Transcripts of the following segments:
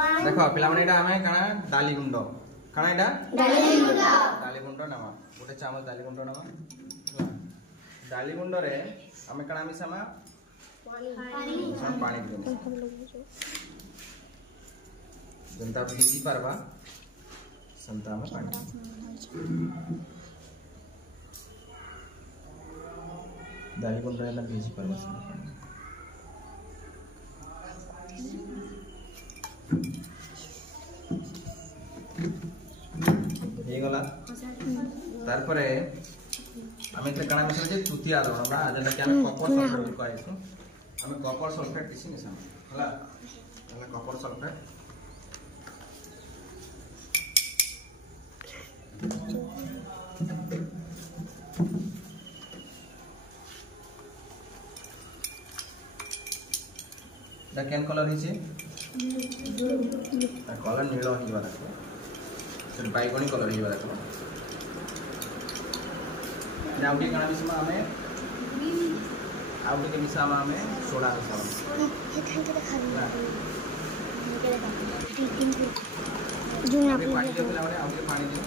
देखो पिला माने एटा हमें काना दाली गुंड काना एटा दाली गुंड नामा गोटे चामच दाली गुंड नामा दाली गुंड रे हमें काना मिसामा पानी जनता भिजी पारबा संता में पानी दाली गुंड रे भिजी पारबा हे गला तार परे हमें ते काना मिसल जे तृतीय आदरण ना जेना कि हमें कपर सल्फेट कहैछु हमें कपर सल्फेट किसी मिसा हला हला कपर सल्फेट दा केन कलर हिचे कलर नील हिबा देखो से बैगनी कलर हिबा देखो नाउटी काना मिसमा हमें आउटी के मिसामा हमें सोडा मिसामा ये खान के खा जो यहां पे पानी दे पिला माने आउटी पानी दे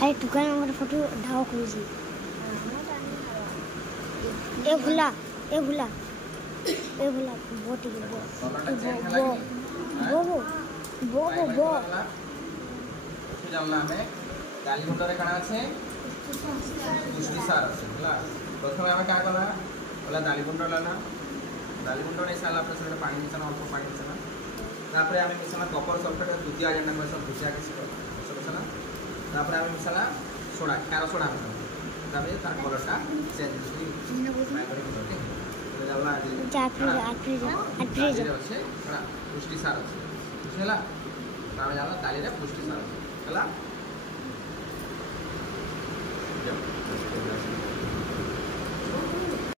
हाय दुकान हमर फोटो ढाओ करूजी ए भुला बोटी बो जानला हमें दाली गुंड रे काना আছে पुष्टि सार আছে हला प्रथम हमें का कला वाला दाली गुंड लाना दाली गुंड नै साला पर से पानी मिसाना अल्प पानी मिसाना तापर हमें मिसाना कपर सल्फेट द्वितीय एजेंट में सब भुजिया के मिसाना तापर हमें मिसाना सोडा खारा सोडा मिसाना तापर तार कलरटा चेंज होई पुष्टि सार अच्छे बुझला दाली पुष्टि सार है